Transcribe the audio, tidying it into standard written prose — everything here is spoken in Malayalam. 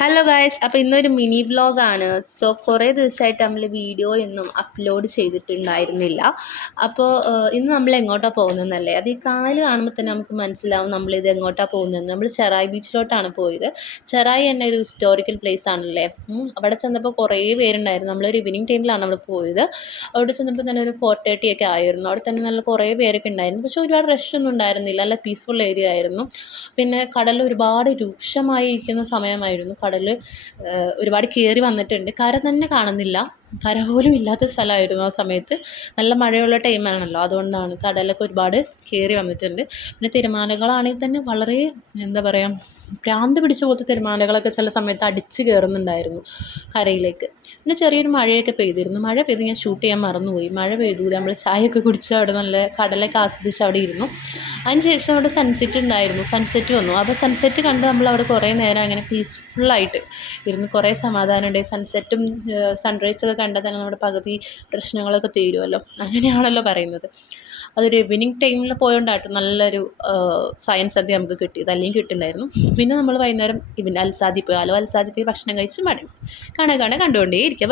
ഹലോ ഗായ്സ്, അപ്പോൾ ഇന്നൊരു മിനി വ്ലോഗാണ്. സോ കുറേ ദിവസമായിട്ട് നമ്മൾ വീഡിയോ ഒന്നും അപ്ലോഡ് ചെയ്തിട്ടുണ്ടായിരുന്നില്ല. അപ്പോൾ ഇന്ന് നമ്മൾ എങ്ങോട്ടാണ് പോകുന്നതെന്നല്ലേ, അത് ഈ കായൽ കാണുമ്പോൾ തന്നെ നമുക്ക് മനസ്സിലാവും നമ്മളിത് എങ്ങോട്ടാണ് പോകുന്നതെന്ന്. നമ്മൾ ചെറായി ബീച്ചിലോട്ടാണ് പോയത്. ചെറായി തന്നെ ഒരു ഹിസ്റ്റോറിക്കൽ പ്ലേസ് ആണല്ലേ. അവിടെ ചെന്നപ്പോൾ കുറേ പേരുണ്ടായിരുന്നു. നമ്മളൊരു ഈവനിങ് ടൈമിലാണ് നമ്മൾ പോയത്. അവിടെ ചെന്നപ്പോൾ തന്നെ ഒരു 4:30 ഒക്കെ ആയിരുന്നു. അവിടെ തന്നെ നല്ല കുറേ പേരൊക്കെ ഉണ്ടായിരുന്നു. പക്ഷേ ഒരുപാട് റഷ് ഒന്നും ഉണ്ടായിരുന്നില്ല. നല്ല പീസ്ഫുൾ ഏരിയ ആയിരുന്നു. പിന്നെ കടൽ ഒരുപാട് രൂക്ഷമായിരിക്കുന്ന സമയമായിരുന്നു. കടൽ ഒരുപാട് കയറി വന്നിട്ടുണ്ട്. കര തന്നെ കാണുന്നില്ല, കര പോലും ഇല്ലാത്ത സ്ഥലമായിരുന്നു ആ സമയത്ത്. നല്ല മഴയുള്ള ടൈമാണല്ലോ, അതുകൊണ്ടാണ്. കടലൊക്കെ ഒരുപാട് കയറി വന്നിട്ടുണ്ട്. പിന്നെ തിരമാലകളാണെങ്കിൽ തന്നെ വളരെ എന്താ പറയുക, ഭ്രാന്ത് പിടിച്ച പോലത്തെ തിരമാലകളൊക്കെ ചില സമയത്ത് അടിച്ച് കയറുന്നുണ്ടായിരുന്നു കരയിലേക്ക്. പിന്നെ ചെറിയൊരു മഴയൊക്കെ പെയ്തിരുന്നു. മഴ പെയ്ത് ഞാൻ ഷൂട്ട് ചെയ്യാൻ മറന്നുപോയി. മഴ പെയ്തു, നമ്മൾ ചായയൊക്കെ കുടിച്ച് അവിടെ നല്ല കടലൊക്കെ ആസ്വദിച്ച് അവിടെ ഇരുന്നു. അതിന് ശേഷം അവിടെ സൺസെറ്റ് ഉണ്ടായിരുന്നു. സൺസെറ്റ് വന്നു. അപ്പോൾ സൺസെറ്റ് കണ്ട് നമ്മൾ അവിടെ കുറേ നേരം അങ്ങനെ പീസ്ഫുള്ളായിട്ട് ഇരുന്ന് കുറേ സമാധാനമുണ്ടായി. സൺസെറ്റും സൺറൈസൊക്കെ കണ്ടാൽ തന്നെ നമ്മുടെ പകുതി പ്രശ്നങ്ങളൊക്കെ തീരുമല്ലോ, അങ്ങനെയാണല്ലോ പറയുന്നത്. അതൊരു ഈവനിങ് ടൈമിൽ പോയോണ്ടായിട്ട് നല്ലൊരു സയൻസ് നമുക്ക് കിട്ടിയത്, അല്ലെങ്കിൽ കിട്ടില്ലായിരുന്നു. പിന്നെ നമ്മൾ വൈകുന്നേരം അൽസാദിൽ പോയി ഭക്ഷണം കഴിച്ച് മടങ്ങി. കണ്ടുകൊണ്ടേ ഇരിക്കുക.